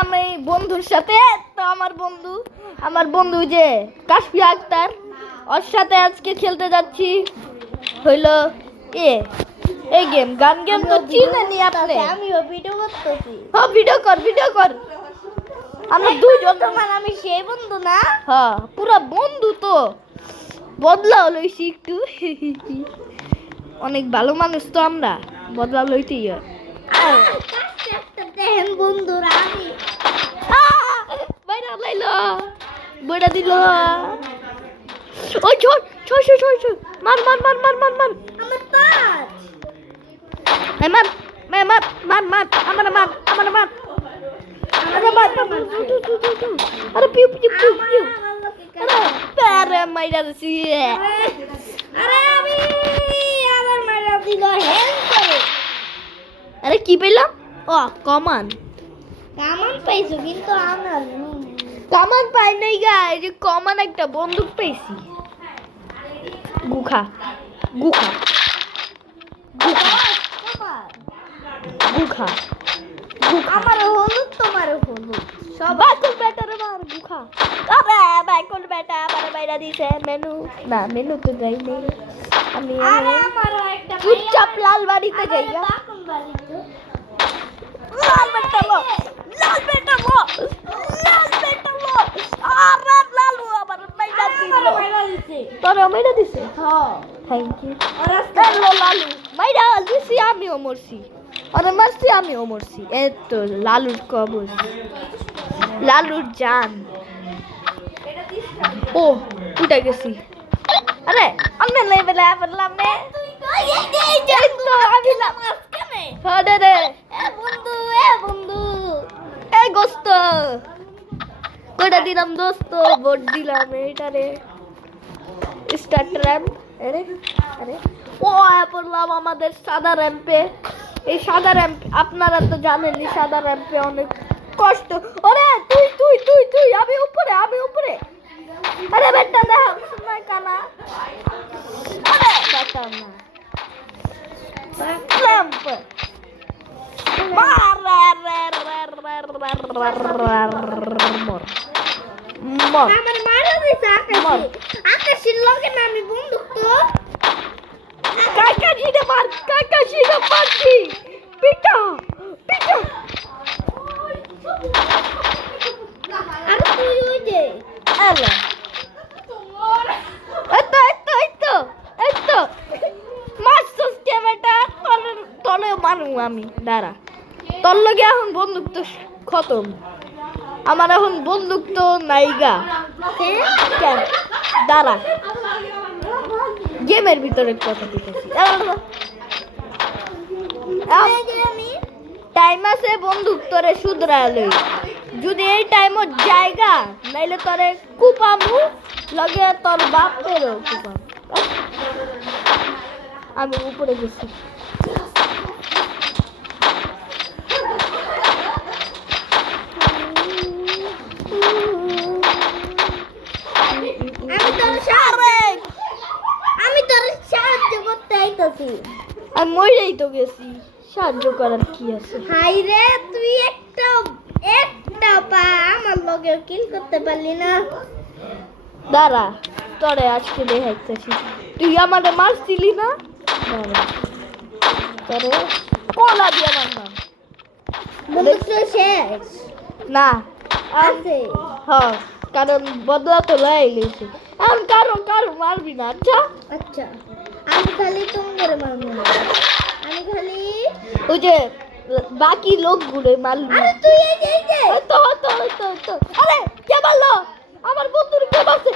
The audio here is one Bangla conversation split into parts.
আমি বন্ধুর সাথে তো আমার বন্ধু যে কাশফি আক্তার ওর সাথে আজকে খেলতে যাচ্ছি হইলো এই গান গেম তো চিনেনি আপনি। আমিও ভিডিও করতেছি। হ্যাঁ ভিডিও কর আমরা দুইজন মানে আমি সেই বন্ধু না। হ্যাঁ পুরো বন্ধু তো বদলা লইছি একটু অনেক ভালো মানুষ তো আমরা বদলা লইতেই হয়। দেখেন বন্ধুরা আমি বাইরা লাইলো বইটা দিল ওই ছয় মার আমার তাজ আরে পিউ আরে মাইরা দিছি আরে আমি আমার মারা দিল হেল্প করে। আরে কি পেলাম ও কমান পাইছো কিন্তু আমার কমান পাই নাই গা এই যে কমান একটা বন্দুক পেয়েছি গুখা আমার হলুদ তোমার হলুদ সবাই কোন ব্যাটারে মার গুখা আরে ভাই কোন ব্যাটা আমার বাইরা দিছে মেনু তো যাই নেই আমি আরে আমার একটা চুপচাপ লাল বাড়িতে যাই বাকুন বাড়িতে লাল বেটা লো আরে লালু আমার বাইরা দিছে তোর বাইরা দিছে হ্যাঁ থ্যাংক ইউ রাস্তা লালু বাইরা দিছি আমিও মরছি আরে মারছি আমিও মরছি এই তো লালুর কবর লালুর জান ও উঠে গেছি আরে আমি লেভেলে বললাম নে এই তো আমি মাঝখানে হরে রে এ বন্ধু এই গোস্ত কইটা দিলাম দোস্ত ভোট দিলাম এইটারে স্টার্ট র্যাম্প আরে ও পড়লাম আমাদের সাদা র্যাম্পে এই সাদা র্যাম্প আপনারা তো জানেনই সাদা র্যাম্পে অনেক কষ্ট আরে তুই আমি উপরে আরে বেটা না সময় কানা আরে বেটা না র্যাম্প মর আমার মারা দিছে আকাশের লগে না আমি বন্দুক তো কাকাশিরে মারছি পিটা আর তুই ওই যে এলো এই তো মারছস কে বেটা তলে মারু আমি দাঁড়া তোর লগে এখন বন্দুক তো খতম আমার এখন বন্দুক তো নাইগা কেন দাঁড়া গেমের ভিতরে কথা দিতেছি টাইম আছে বন্দুক তোরে শুধরা লই যদি এই টাইমত জায়গা নাইলে তোরে কুপামু লগে তোর বাপেরও কুপাম আমি উপরে গেছি আমি তোর সাহায্য করতে আইতাছি আমি মইরাই তো গেছি সাহায্য করার কি আছে হাই রে তুই একটা পা আমার লগে কিল করতে পারলি না দাঁড়া তোরে আজকে দেখাইতেছি তুই আমারে মারছিলি না তোরে কলা দিয়ে মারলাম বন্দুক তো শেষ না আছে হ্যাঁ কারণ বদলা তো লাই গেছে এখন কারো মারবি না আচ্ছা আচ্ছা আমি খালি তোমার মারবো না আমি খালি ওই যে বাকি লোকগুলো মারবি আরে তুই এই যে তো আরে কে মারলো আমার বন্ধুর কে মারছে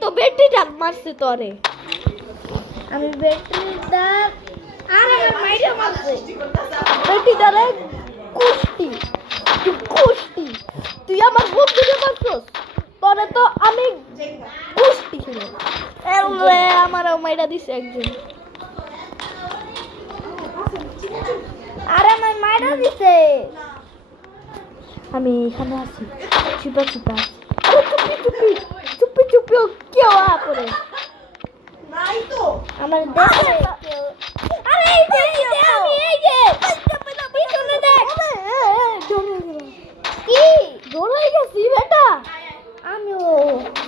তো বেটিটা মারছে তোরে আমি ব্যাটারিটা আরে আমার মাইরা মারছে বেটিটারে কুষ্টি তুই আমার বন্ধুকে মারছস তোরে তো আমি কুষ্টি ছিল আমারও মাইরা দিছে একজন আরে আমার মাইরা দিছে আমি এখানে আছি চুপা চুপি কেউ আপরে নাই তো আমার দেখে আরে এই যে আমি এই যে পিছনে দেখ কি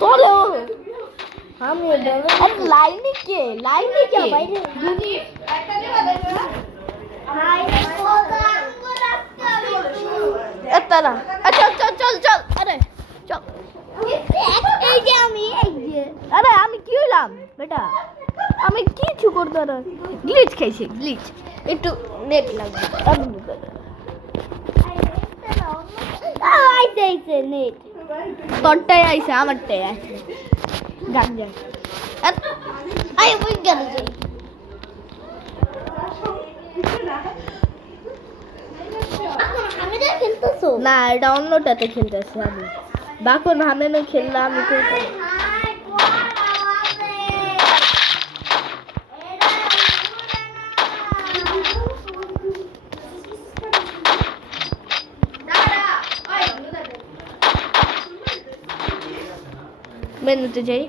চলো আমি আরে লাইনে কে বাইরে তারা আচ্ছা চল আরে চল এই যে আমি আরে আমি কি হইলাম বেটা আমি কিছু করতে না গ্লিচ খাইছি গ্লিচ একটু নেট লাগবে আইছে নেট তোরটাই আইছে আমারটাই আইছে গান যায় আই ওই গেল যে আমি যা খেলতেছো না এটা অন্যটাতে খেলতেছি আমি বাকন হামেনে খেললে আমি খেলতে মেনুতে যাই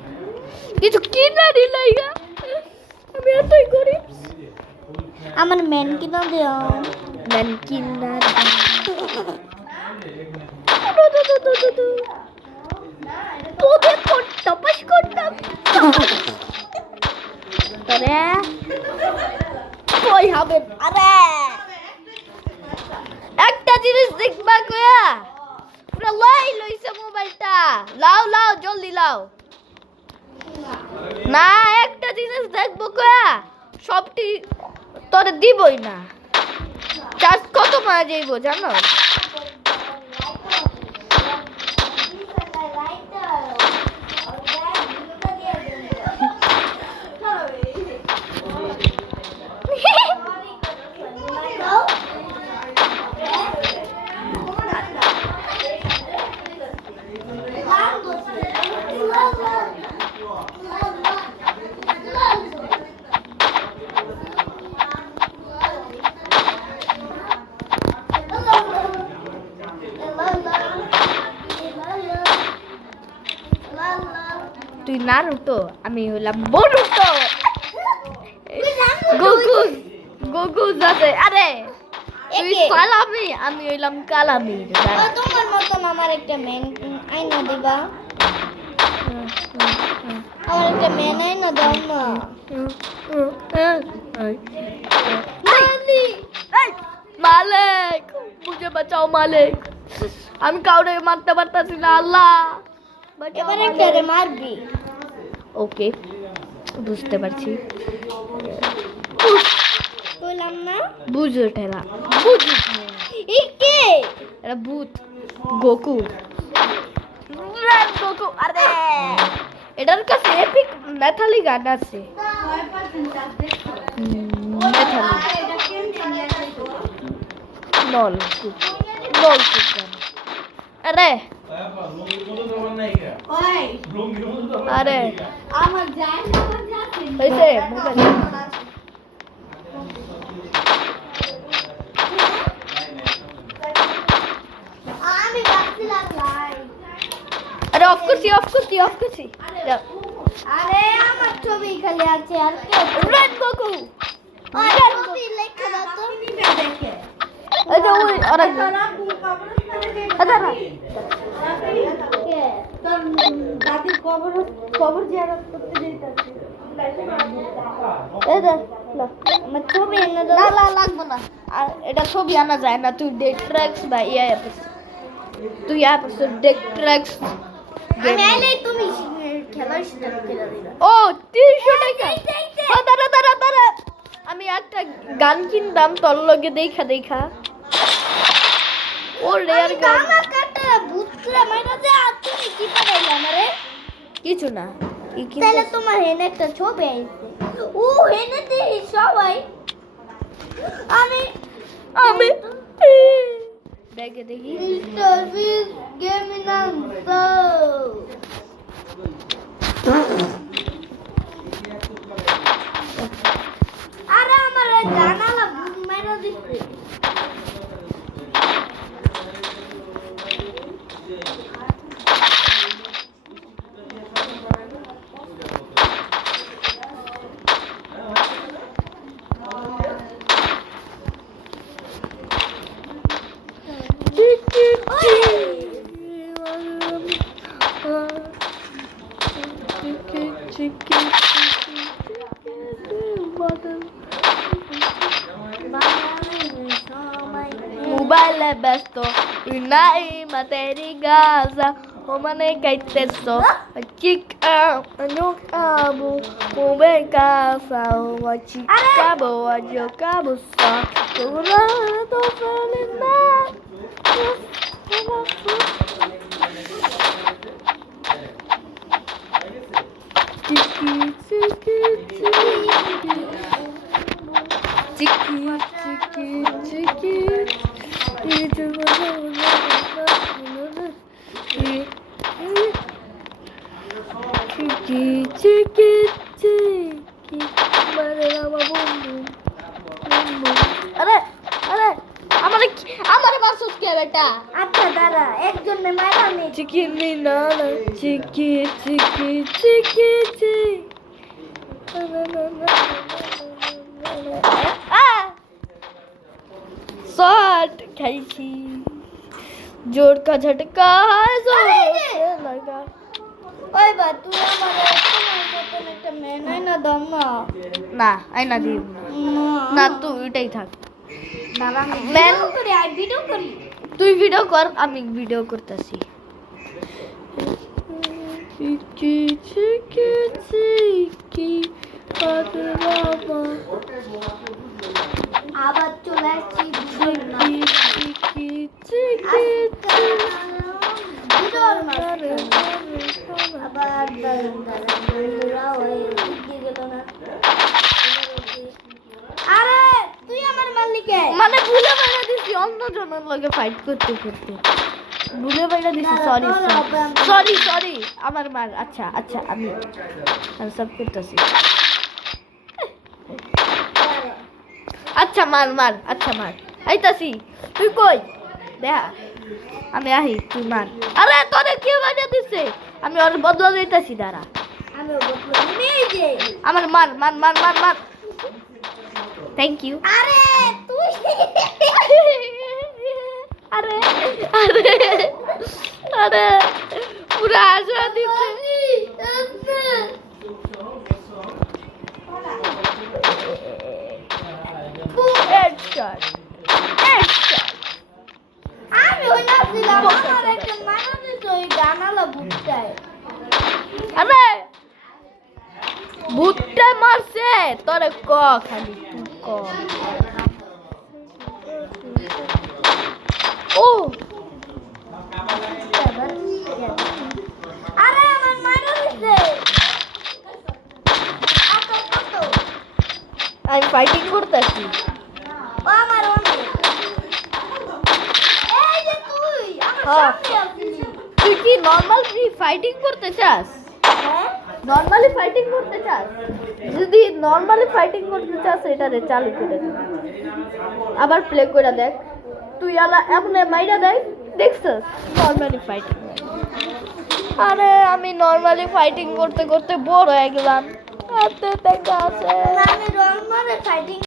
কিছু কিনা দিলাইগা আমি এতই করি আমার মেন কিনা দিও মেন কিনা তোদের টপাস করতাম তোরে কই হবে আরে একটা জিনিস দেখবা কয়া পুরো লইছে মোবাইলটা লাও জলদি লাও না একটা জিনিস দেখবো কয়া সবটি তোরে দিবই না চার্জ কত মারা যাইব জানো তুই নারুতো আমি হইলাম বরুতো গোগু যাতে আরে তুই সালামি আমি হইলাম কালামি তোমার মতন আমার একটা মেন আইনা দিবা আমার একটা মেন আইনা দাও না মালিক মুঝে বাঁচাও মালিক আমি কাউরে মারতে পারতাছি না আল্লাহ এবার একটা মারবি ওকে বুঝতে পারছি কইলাম না বুঝো ঠেলা এই কে এটা ভূত গোকু গোকু আরে এটার কাছে এপিক মেথালি গান আছে মেথালি নল গান আরে আরে আমার যায় না আমার যাচ্ছে হইছে মোবাইল আমি ভাবছিলাম লাই আরে অফ করছি যাও। আরে আমার ছবি খালি আছে আর কে রেড গোকু আরে ছবি লেখা দাও তো দেখে এই যে ওই আরে আরে কে দাদির কবর জিয়ারত করতে যাইতাছি এই দেখ আমার ছবি এনে না দাও না লাগবে না আর এটা ছবি আনা যায় না তুই ডেট্রাক্স বা ইয়া তুই ডেট্রাক্স আমি আইলে তুমি খেলার স্টার্ট করে দিবা ও 300 টাকা ও দাঁড়া আমি একটা গান কিনতাম তোর লগে দেখা ও রেয়ার গান গানা কাটা বুতরা মাইরা যে আর তুমি কি পাইলা আমারে কিছু না তাহলে তোমার হেনে একটা ছবি আইছে ও হেনে দেখি সবাই আমি ব্যাগে দেখি মিস্টার বিস গেমিং আনসো আরে আমার জানালা বুক মাইরা দিছে gosto, Naima teri gaza, Omane kaiteso, Chica, no cabo, Ube casa, Uma chica boa, yo cabo só, tô falando. আরে আরে আমারে আমারে মারছস কে বেটা আচ্ছা দাদা একজনে মারা নে চিকি না চিকি চিকি চিকি চিকি शॉट खाइছি जोर का झटका है जोर से लगा ওই বা তুই আমারে তোমার মতন একটা মেয়ে না দাম না না আইনা দিই না তুই এটাই থাক দাদা ম্যান করি আই ভিডিও করি তুই ভিডিও কর আমি ভিডিও করতেছি চিকি চিকি চিকি পাতরাবা আবার চলে আসছি চিকি চিকি চিকি ভিডিওর মাঝে আবার বন্ধুরা ওই দিকে গেল না আরে তুই আমার মালিকে মানে ভুলে বাইরা দিছি অন্য জনের লগে ফাইট করতে করতে ভুলে বাইরা দিছি সরি সরি সরি আমার মার আচ্ছা আচ্ছা আমি সব করতেছি আচ্ছা মার মার আচ্ছা মার আইতাছি তুই কই দেখা আমি আহি তুই মার আরে তোরে কে বাইরা দিছে আমি ওর বদলা লইতাছি দাঁড়া আমি বলবো নিয়ে যে আমার মার মার মার মার মার থ্যাংক ইউ আরে তুই আরে আরে আরে পুরা আশা দিচ্ছে হেডশট হেডশট আমি ওই নাছিলাম আমার একটা মানুষ ওই গানালা বুকটায় আরে ভূতটা মারছে তোরে ক খালি তুই ক ও আরে আমার মানুষ দিছে আমি ফাইটিং করতেছি ও আমার অনেক এই যে তুই আমার হ্যাঁ। সামনে আসছিস তুই কি নর্মাল ফ্রি ফাইটিং করতে চাস হ্যাঁ নর্মালি ফাইটিং করতে চাস যদি নর্মালি ফাইটিং করতে চাস এটারে চালু করে দে আবার প্লে করে দেখ তুই আলা এমন মাইরা দেখ দেখছস নর্মালি ফাইটিং আরে আমি নর্মালি ফাইটিং করতে করতে বোর হয়ে গেলাম হাতে দেখা আছে আমি রং মারে ফাইটিং